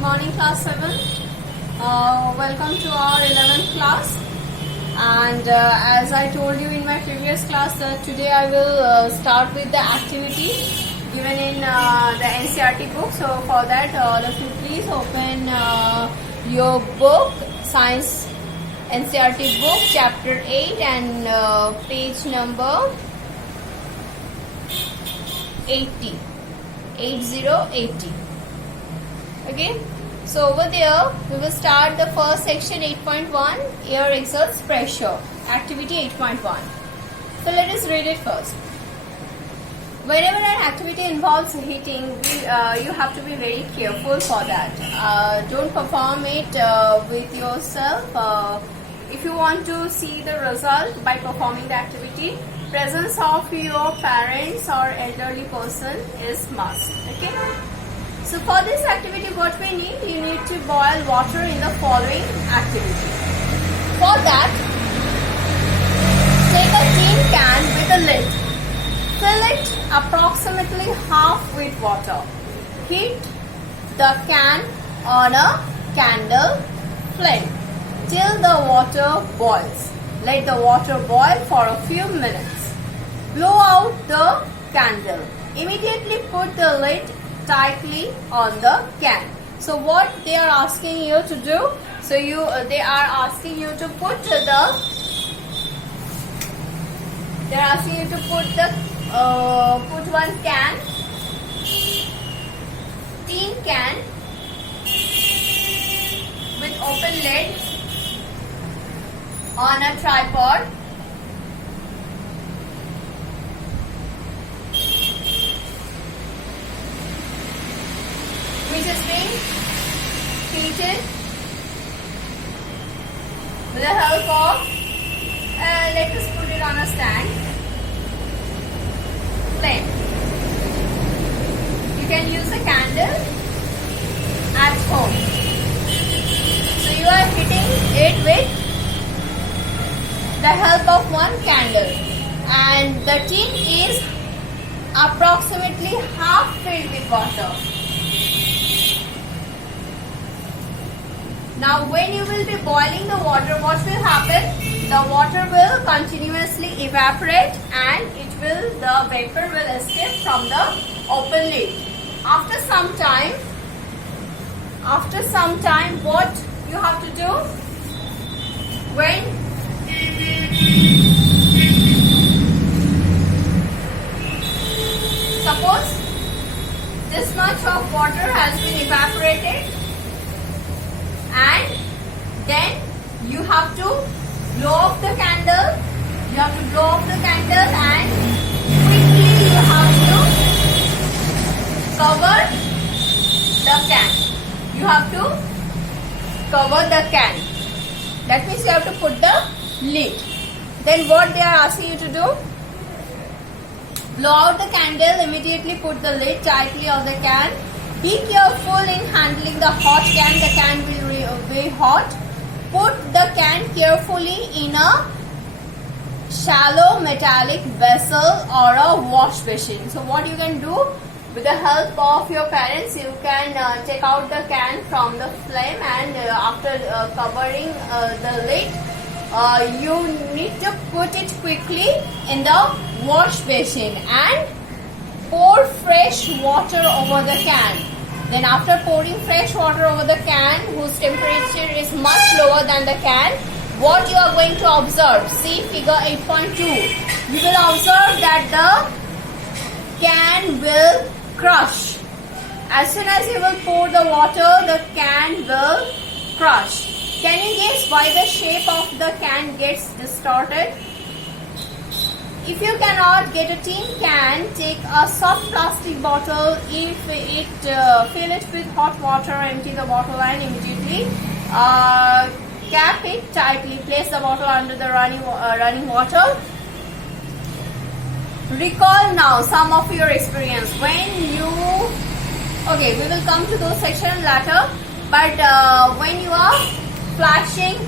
Good morning, class 7. Welcome to our 11th class. And as I told you in my previous class, today I will start with the activity given in the NCERT book. So for that, all of you please open your book, Science NCERT book, chapter 8 and page number 80. 80. Okay, so over there we will start the first section 8.1, air exerts pressure, activity 8.1. So let us read it first. Whenever an activity involves heating, you have to be very careful for that. Don't perform it with yourself. If you want to see the result by performing the activity, presence of your parents or elderly person is must. Okay. So for this activity, what we need, you need to boil water in the following activity. For that, take a tin can with a lid. Fill it approximately half with water. Heat the can on a candle flame till the water boils. Let the water boil for a few minutes. Blow out the candle. Immediately put the lid tightly on the can. So what they are asking you to do? So they are asking you to put one tin can with open lid on a tripod. Which is being heated with the help of, let us put it on a stand, flame. You can use a candle at home. So you are heating it with the help of one candle, and the tin is approximately half filled with water. Now when you will be boiling the water, what will happen? The water will continuously evaporate and the vapor will escape from the open lid. After some time, what you have to do? When suppose this much of water has been evaporated, and then you have to blow off the candle. And quickly you have to cover the can. That means you have to put the lid. Then what they are asking you to do? Blow out the candle, immediately put the lid tightly on the can. Be careful in handling the hot can. The can will be hot. Put the can carefully in a shallow metallic vessel or a wash basin. So what you can do, with the help of your parents, you can take out the can from the flame, and after covering the lid, you need to put it quickly in the wash basin and pour fresh water over the can. Then after pouring fresh water over the can, whose temperature is much lower than the can, what you are going to observe? See figure 8.2. You will observe that the can will crush. As soon as you will pour the water, the can will crush. Can you guess why the shape of the can gets distorted? If you cannot get a tin can, take a soft plastic bottle. If it fill it with hot water, empty the bottle and immediately cap it tightly. Place the bottle under the running water. Recall now some of your experience when you. Okay, we will come to those sections later. But when you are flashing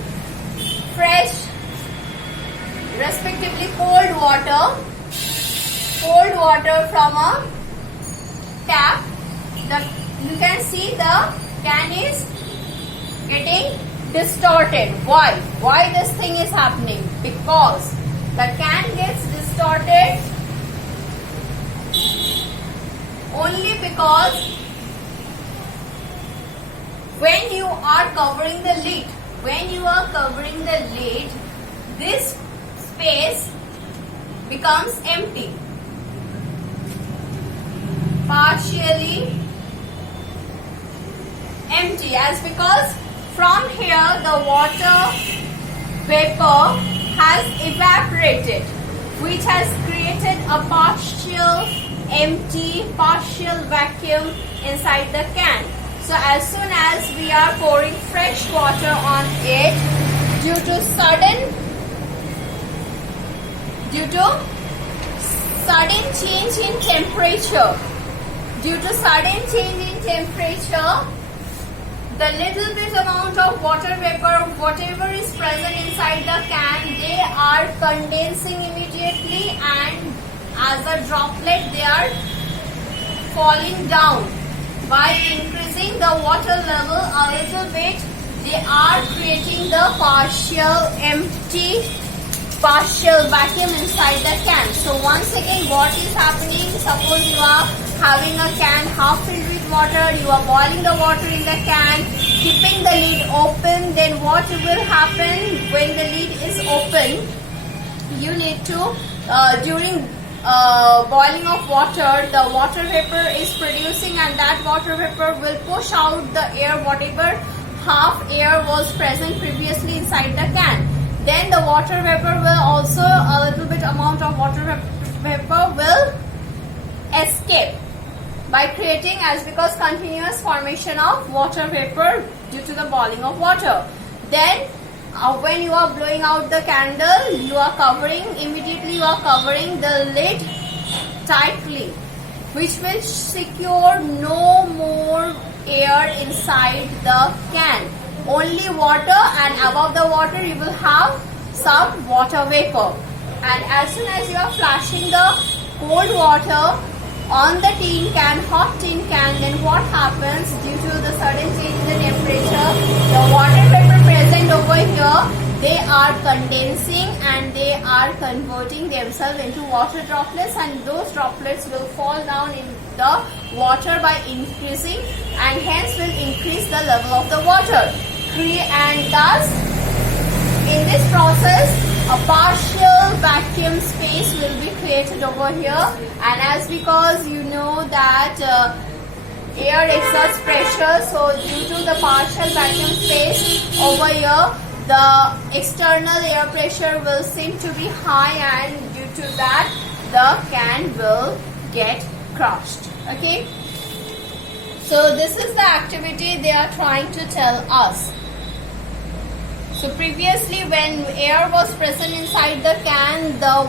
fresh, respectively cold water from a tap, you can see the can is getting distorted. Why? Why this thing is happening? Because the can gets distorted only because when you are covering the lid, this space becomes empty, partially empty, as because from here the water vapor has evaporated, which has created a partial empty, partial vacuum inside the can. So as soon as we are pouring fresh water on it, due to sudden change in temperature, the little bit amount of water vapor, whatever is present inside the can, they are condensing immediately, and as a droplet they are falling down. By increasing the water level a little bit, they are creating the partial vacuum inside the can. So once again, what is happening? Suppose you are having a can half filled with water, you are boiling the water in the can, keeping the lid open. Then what will happen when the lid is open? You need to during boiling of water, the water vapor is producing, and that water vapor will push out the air, whatever half air was present previously inside the can. Then the water vapor will also, a little bit amount of water vapor will escape by creating, as because continuous formation of water vapor due to the boiling of water. Then when you are blowing out the candle, you are covering the lid tightly, which will secure no more air inside the can. Only water, and above the water you will have some water vapor. And as soon as you are flashing the cold water on the tin can, hot tin can, then what happens? Due to the sudden change in the temperature, the water vapor present over here, they are condensing and they are converting themselves into water droplets, and those droplets will fall down in the water by increasing, and hence will increase the level of the water. And thus, in this process, a partial vacuum space will be created over here, and as because you know that air exerts pressure, so due to the partial vacuum space over here, the external air pressure will seem to be high, and due to that the can will get crushed. Okay, so this is the activity they are trying to tell us. So previously, when air was present inside the can, the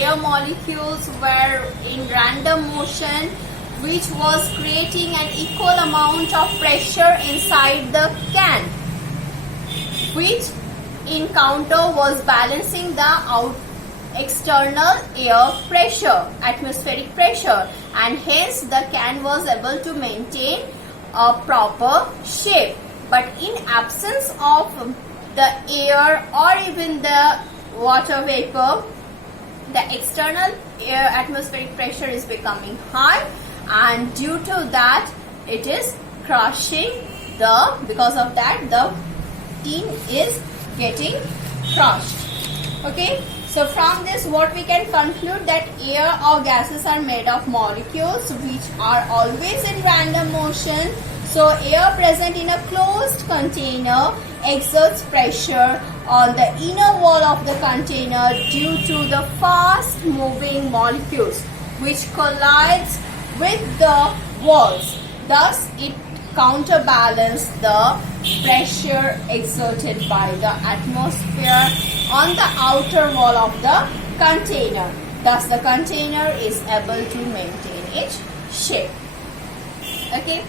air molecules were in random motion, which was creating an equal amount of pressure inside the can, which in counter was balancing the external air pressure, atmospheric pressure, and hence the can was able to maintain a proper shape. But in absence of the air or even the water vapor, the external air atmospheric pressure is becoming high, and due to that it is crushing because of that the tin is getting crushed. Okay, so from this what we can conclude, that air or gases are made of molecules which are always in random motion. So air present in a closed container exerts pressure on the inner wall of the container due to the fast moving molecules which collides with the walls. Thus it counterbalances the pressure exerted by the atmosphere on the outer wall of the container. Thus the container is able to maintain its shape. Okay,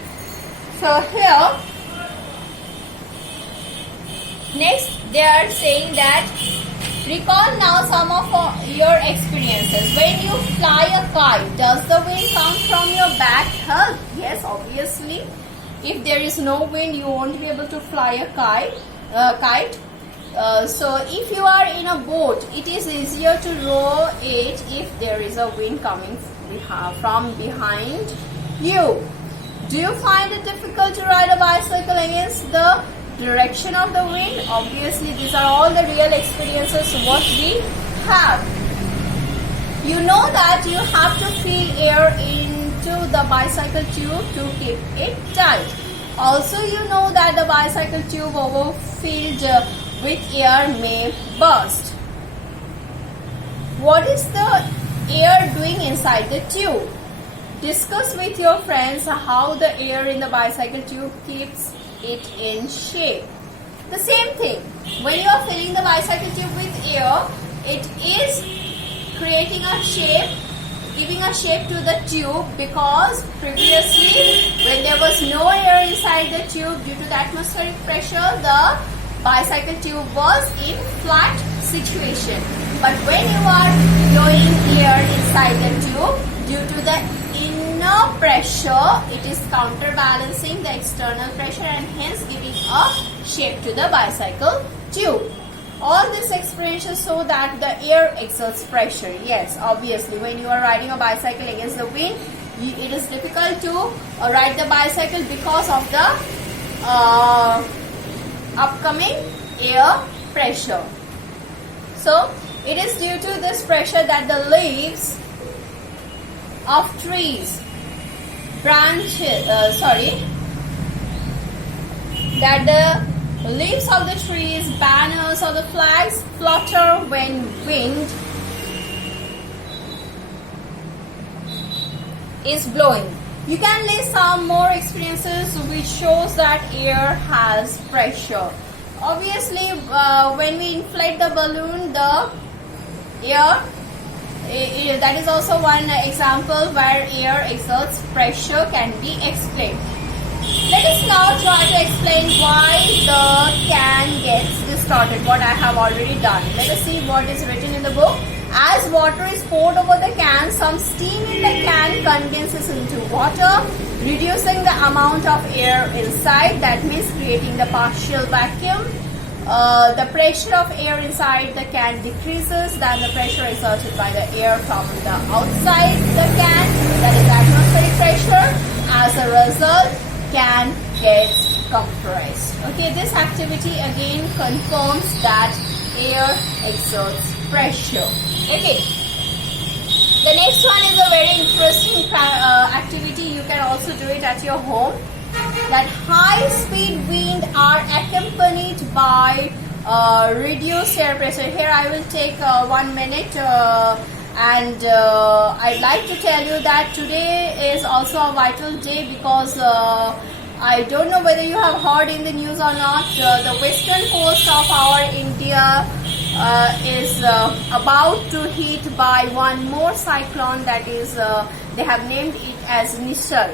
so here next they are saying that recall now some of your experiences. When you fly a kite, does the wind come from your back? Yes, obviously. If there is no wind, you won't be able to fly a kite. So if you are in a boat, it is easier to row it if there is a wind coming from behind you. Do you find it difficult to ride a bicycle against the direction of the wind? Obviously, these are all the real experiences what we have. You know that you have to fill air into the bicycle tube to keep it tight. Also, you know that the bicycle tube overfilled with air may burst. What is the air doing inside the tube? Discuss with your friends how the air in the bicycle tube keeps it in shape. The same thing, when you are filling the bicycle tube with air, it is creating a shape, giving a shape to the tube, because previously when there was no air inside the tube due to the atmospheric pressure, the bicycle tube was in flat situation. But when you are blowing air inside the tube, due to the inner pressure, it is counterbalancing the external pressure and hence giving a shape to the bicycle tube. All these experiences show that the air exerts pressure. Yes, obviously, when you are riding a bicycle against the wind, it is difficult to ride the bicycle because of the upcoming air pressure. So, it is due to this pressure that the leaves of trees, that the leaves of the trees, banners of the flags flutter when wind is blowing. You can list some more experiences which shows that air has pressure. Obviously, when we inflate the balloon, the air, that is also one example where air exerts pressure can be explained. Let us now try to explain why the can gets distorted, what I have already done. Let us see what is written in the book. As water is poured over the can, some steam in the can condenses into water, reducing the amount of air inside, that means creating the partial vacuum. The pressure of air inside the can decreases than the pressure exerted by the air from the outside the can, that is atmospheric pressure. As a result, can gets compressed. Okay, this activity again confirms that air exerts pressure. Okay, the next one is a very interesting activity. You can also do it at your home. That high speed wind are accompanied by reduced air pressure. Here I will take 1 minute and I'd like to tell you that today is also a vital day, because I don't know whether you have heard in the news or not, the western coast of our India is about to hit by one more cyclone, that is they have named it as Nisal.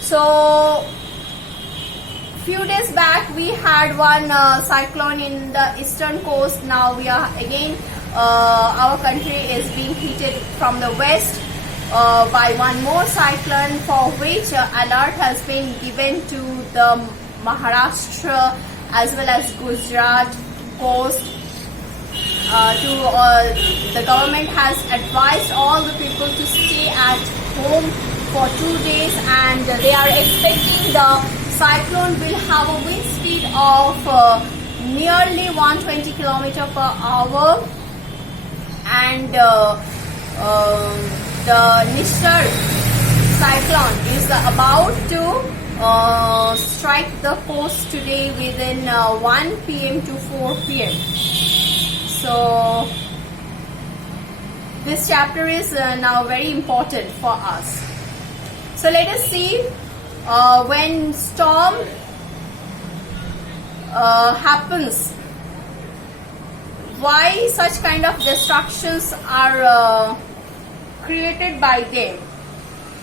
So few days back we had one cyclone in the eastern coast. Now we are again, our country is being heated from the west by one more cyclone, for which alert has been given to the Maharashtra as well as Gujarat coast. The government has advised all the people to stay at home for 2 days, and they are expecting the cyclone will have a wind speed of nearly 120 km per hour, and the Nisar cyclone is about to strike the coast today within 1 p.m. to 4 p.m. So this chapter is now very important for us. So let us see when storm happens, why such kind of destructions are created by them.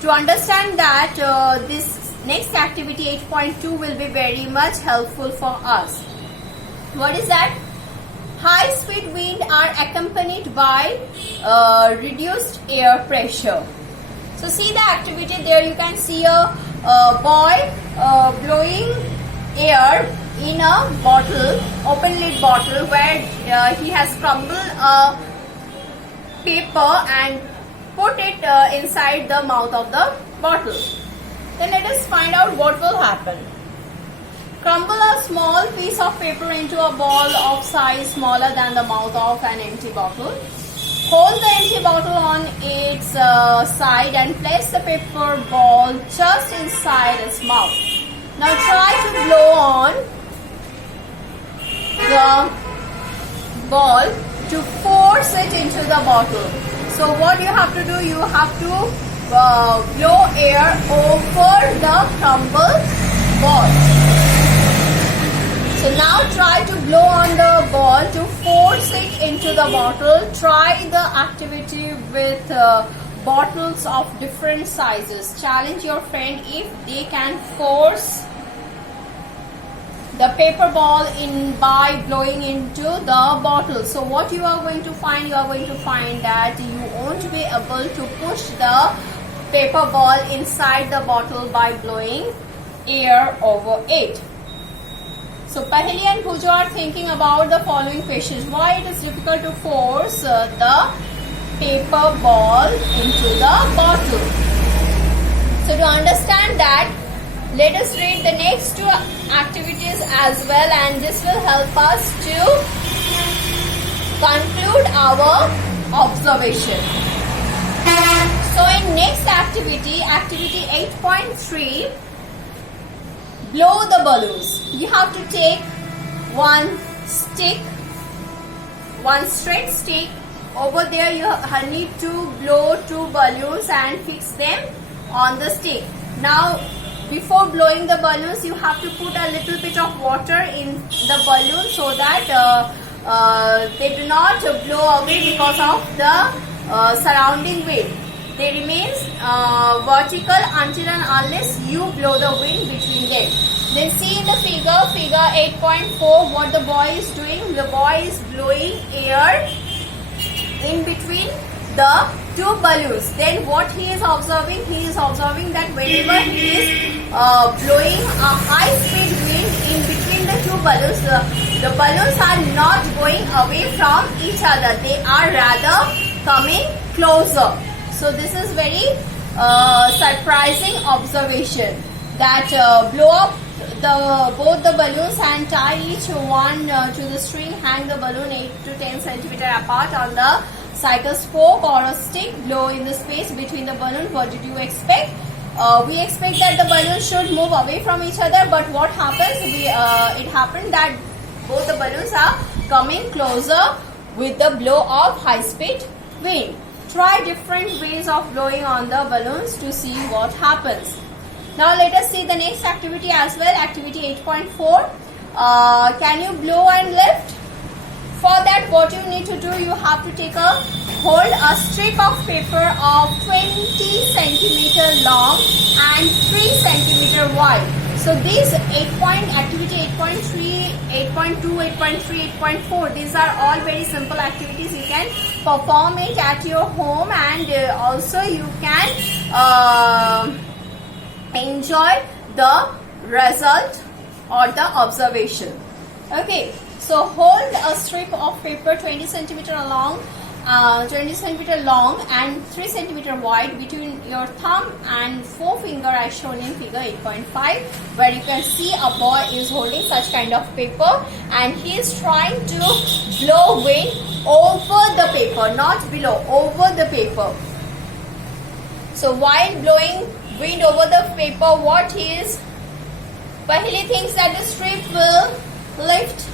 To understand that, this next activity 8.2 will be very much helpful for us. What is that? High speed wind are accompanied by reduced air pressure. So see the activity there, you can see a boy blowing air in a bottle, open lid bottle, where he has crumbled a paper and put it inside the mouth of the bottle. Then let us find out what will happen. Crumble a small piece of paper into a ball of size smaller than the mouth of an empty bottle. Hold the empty bottle on its side and place the paper ball just inside its mouth. Now try to blow on the ball to force it into the bottle. So what you have to do, you have to blow air over the crumbled ball. So now try to blow on the ball to force it into the bottle. Try the activity with bottles of different sizes. Challenge your friend if they can force the paper ball in by blowing into the bottle. So what you are going to find, you are going to find that you won't be able to push the paper ball inside the bottle by blowing air over it. So Paheli and Bhujo are thinking about the following questions. Why it is difficult to force the paper ball into the bottle? So to understand that, let us read the next two activities as well, and this will help us to conclude our observation. So in next activity, activity 8.3, blow the balloons. You have to take one stick, one straight stick. Over there you need to blow two balloons and fix them on the stick. Now before blowing the balloons, you have to put a little bit of water in the balloon so that they do not blow away because of the surrounding wind. They remain vertical until and unless you blow the wind between them. Then see in the figure 8.4, what the boy is doing. The boy is blowing air in between the two balloons. Then what he is observing? He is observing that whenever he is blowing a high speed wind in between the two balloons, the balloons are not going away from each other. They are rather coming closer. So this is very surprising observation, that blow up both the balloons and tie each one to the string. Hang the balloon 8 to 10 centimeter apart on the cycle spoke or a stick. Blow in the space between the balloon. What did you expect? We expect that the balloons should move away from each other, but what happens? It happened that both the balloons are coming closer with the blow of high speed wind. Try different ways of blowing on the balloons to see what happens. Now let us see the next activity as well. Activity 8.4. Can you blow and lift? For that, what you need to do, you have to hold a strip of paper of 20 centimeter long and 3 centimeter wide. So these activity 8.3, 8.2, 8.3, 8.4, these are all very simple activities. You can perform it at your home, and also you can enjoy the result or the observation. Okay, so hold a strip of paper 20 centimeter long and 3 centimeter wide between your thumb and forefinger as shown in figure 8.5, where you can see a boy is holding such kind of paper and he is trying to blow wind over the paper, not below, over the paper. So while blowing wind over the paper, what he is, Paheli thinks that the strip will lift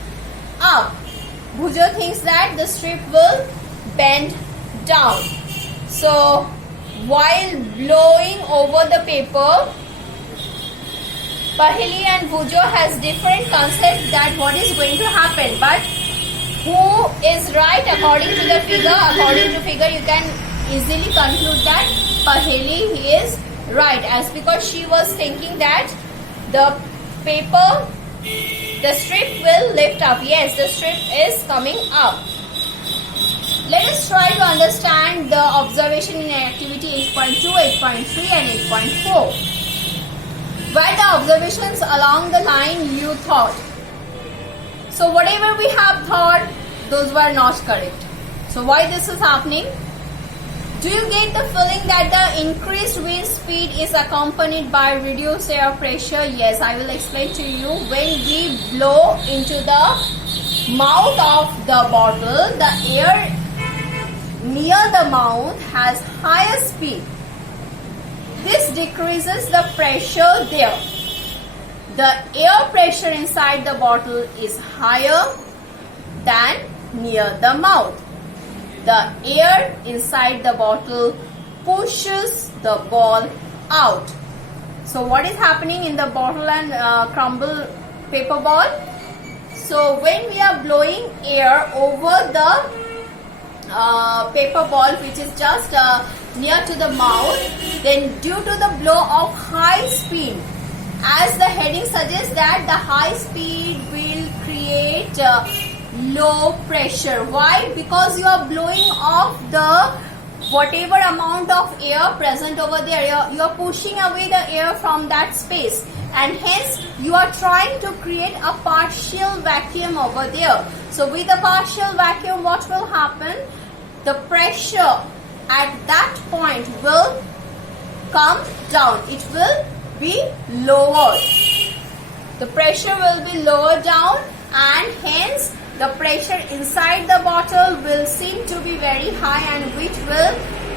up. Bhujo thinks that the strip will bend down. So while blowing over the paper, Paheli and Bhujo has different concepts that what is going to happen. But who is right according to the figure? According to figure, you can easily conclude that Paheli is right, as because she was thinking that the paper, the strip will lift up. Yes, the strip is coming up. Let us try to understand the observation in activity 8.2, 8.3 and 8.4. were the observations along the line you thought? So whatever we have thought, those were not correct. So why this is happening? Do you get the feeling that the increased wind speed is accompanied by reduced air pressure? Yes, I will explain to you. When we blow into the mouth of the bottle, the air near the mouth has higher speed. This decreases the pressure there. The air pressure inside the bottle is higher than near the mouth. The air inside the bottle pushes the ball out. So what is happening in the bottle and crumble paper ball? So when we are blowing air over the paper ball, which is just near to the mouth, then due to the blow of high speed, as the heading suggests that the high speed will create low pressure. Why? Because you are blowing off the whatever amount of air present over there. You are pushing away the air from that space, and hence you are trying to create a partial vacuum over there. So with a partial vacuum, what will happen? The pressure at that point will come down. It will be lowered. The pressure will be lowered down, and hence the pressure inside the bottle will seem to be very high, and which will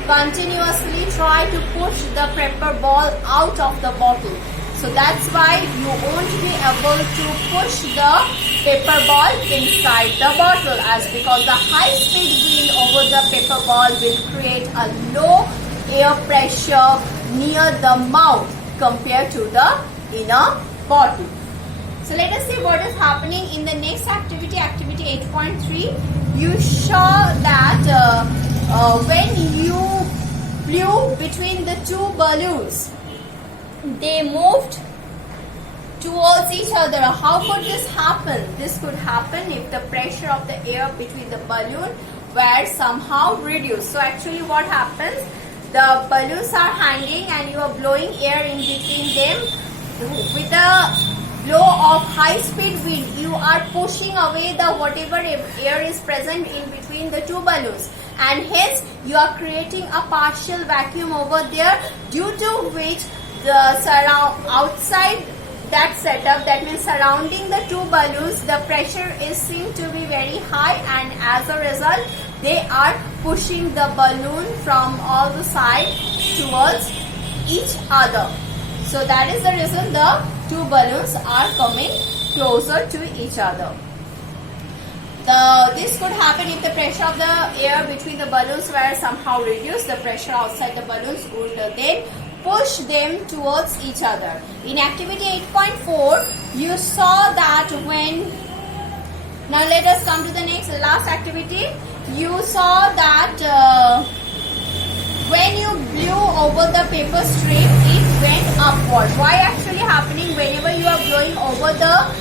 continuously try to push the paper ball out of the bottle. So that's why you won't be able to push the paper ball inside the bottle, as because the high speed wind over the paper ball will create a low air pressure near the mouth compared to the inner bottle. So let us see what is happening in the next activity, activity 8.3. You saw that when you blew between the two balloons, they moved towards each other. How could this happen? This could happen if the pressure of the air between the balloon were somehow reduced. So actually what happens? The balloons are hanging and you are blowing air in between them. With the blow of high speed wind, you are pushing away the whatever air is present in between the two balloons, and hence you are creating a partial vacuum over there, due to which the outside that setup, that means surrounding the two balloons, the pressure is seen to be very high, and as a result they are pushing the balloon from all the sides towards each other. So that is the reason the two balloons are coming closer to each other. This could happen if the pressure of the air between the balloons were somehow reduced. The pressure outside the balloons would then push them towards each other. In activity 8.4, you saw that when... Now let us come to the last activity. You saw that when you blew over the paper strip, it went upward. Why actually happening? Whenever you are blowing over the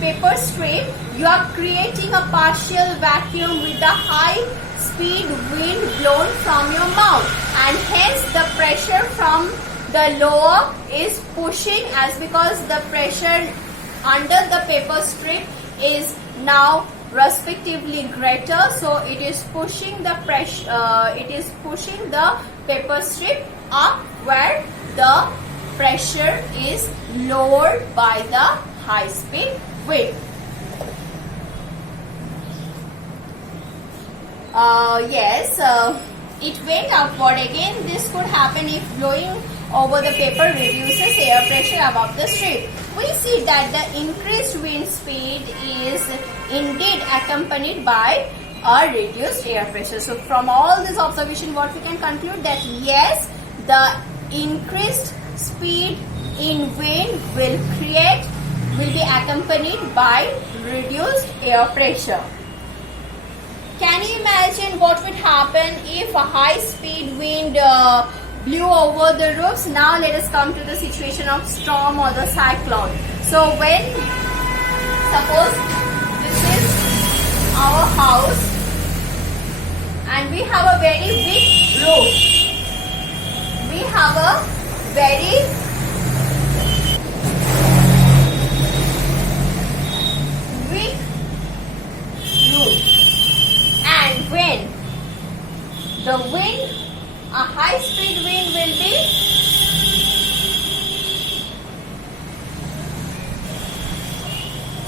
paper strip, you are creating a partial vacuum with the high speed wind blown from your mouth, and hence the pressure from the lower is pushing, as because the pressure under the paper strip is now respectively greater, so it is pushing the pressure, it is pushing the paper strip up where the pressure is lowered by the high speed wind. Yes, it went upward again. This could happen if blowing over the paper reduces air pressure above the strip. We see that the increased wind speed is indeed accompanied by a reduced air pressure. So from all this observation, what we can conclude, that yes, the increased speed in wind will be accompanied by reduced air pressure. Can you imagine what would happen if a high speed wind blew over the roofs? Now let us come to the situation of storm or the cyclone. So when, suppose this is our house and we have a very big roof. We have a very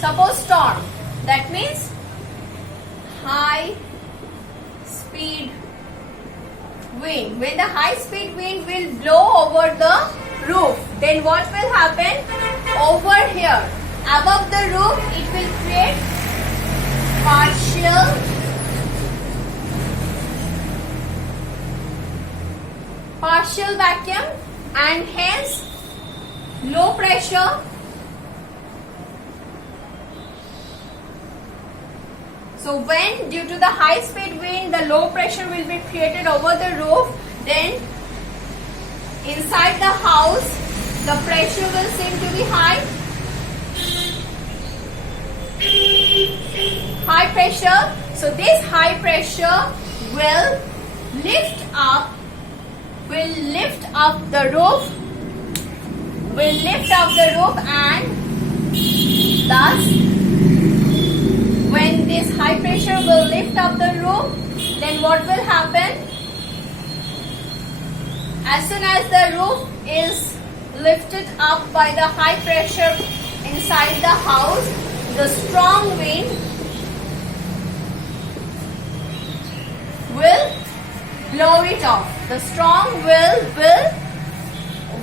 Suppose storm. That means high speed wind. When the high speed wind will blow over the roof, then what will happen? Over here, above the roof, it will create partial vacuum and hence low pressure. So when due to the high speed wind the low pressure will be created over the roof, then inside the house the pressure will seem to be high pressure. So this high pressure will lift up the roof, and thus when this high pressure will lift up the roof, then what will happen? As soon as the roof is lifted up by the high pressure inside the house, the strong wind will blow it off. The strong wind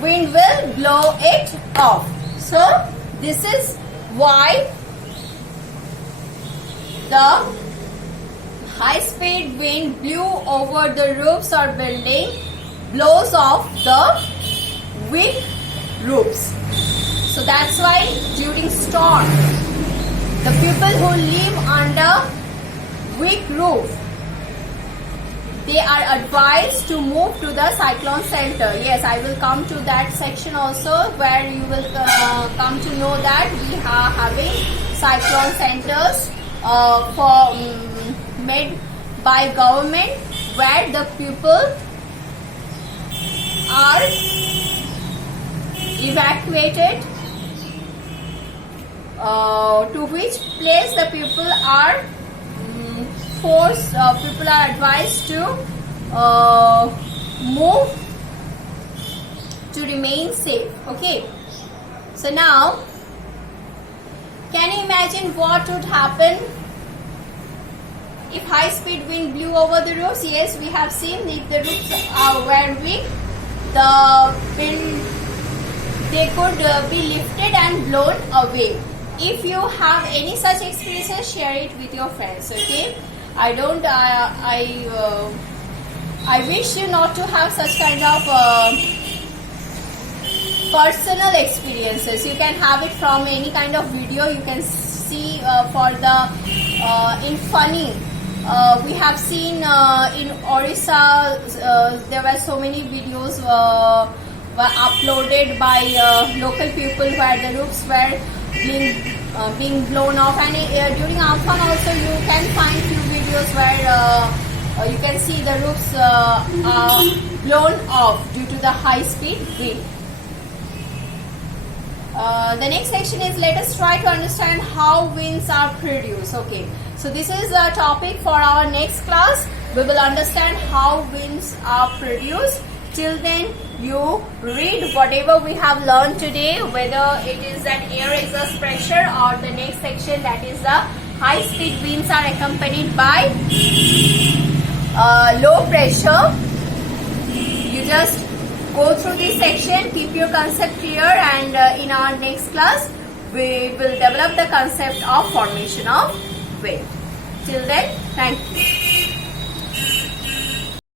will blow it off. So this is why the high speed wind blew over the roofs or building, blows off the weak roofs. So that's why during storm, the people who live under weak roof, they are advised to move to the cyclone center. Yes, I will come to that section also, where you will come to know that we are having cyclone centers made by government, where the people are evacuated, to which place the people are people are advised to move to remain safe. Okay, so now can you imagine what would happen if high speed wind blew over the roofs? Yes, we have seen if the roofs were weak, they could be lifted and blown away. If you have any such experiences, share it with your friends. Okay, I wish you not to have such kind of personal experiences. You can have it from any kind of video. You can see for the in funny. We have seen in Orissa there were so many videos were uploaded by local people where the roofs were being blown off, and during Amphan also you can find few videos where you can see the roofs are blown off due to the high speed wind. The next section is, let us try to understand how winds are produced. Okay, so this is a topic for our next class. We will understand how winds are produced. Till then, you read whatever we have learned today, whether it is an air exhaust pressure or the next section, that is the high speed winds are accompanied by low pressure. You just go through this section, keep your concept clear, and in our next class we will develop the concept of formation of wind. Till then, thank you.